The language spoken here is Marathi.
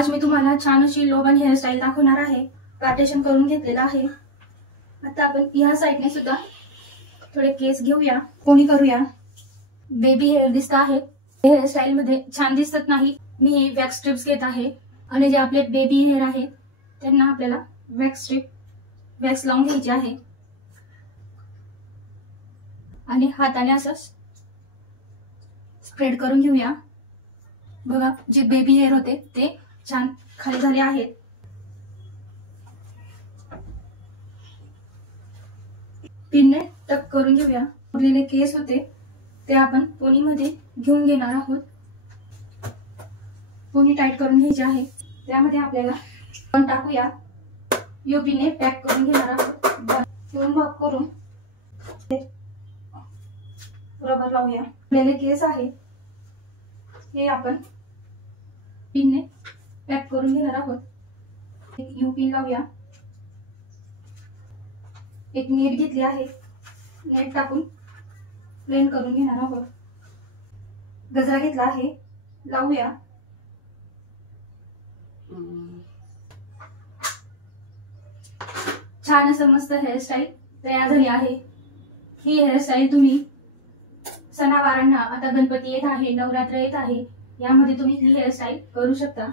आज मी तुम्हाला छान अशी लोबन हेअरस्टाईल दाखवणार आहे। पार्टेशन करून घेतलेला आहे। आता आपण या साइडने सुद्धा थोडे केस घेऊया, कोणी करूया। बेबी हेअर दिसत आहे, हेअरस्टाईल मध्ये छान दिसत नाही। मी वॅक्स स्ट्रिप्स घेत आहे आणि जे आपले बेबी हेअर आहेत त्यांना आपल्याला वॅक्स लावून घ्यायची आहे आणि हाताने असं स्प्रेड करून घेऊया। बघा, जे बेबी हेअर होते ते छान खाली झाले आहेत। पिनने टक करून घेऊया। उरलेले केस होते ते आपण पोनी मध्ये घेऊन घेणार आहोत। पोनी टाईट करून घ्यायची आहे। त्यामध्ये आपल्याला पण टाकूया। युपीने पॅक करून घेणार आहोत। दोन भाग करून रबर लावूया। उरलेले केस आहे हे आपण पिनने पॅक करून घेणार आहोत। एक यू पिन लावूया। एक नेट घेतली आहे, नेट टाकून प्लेन करून घेणार आहोत। गजरा घेतला आहे, लावूया। छान असं मस्त हेअरस्टाईल तयार झाली आहे। ही हेअरस्टाईल तुम्ही सणावारांना, आता गणपती येत आहे, नवरात्र येत आहे, यामध्ये तुम्ही ही हेअरस्टाईल करू शकता।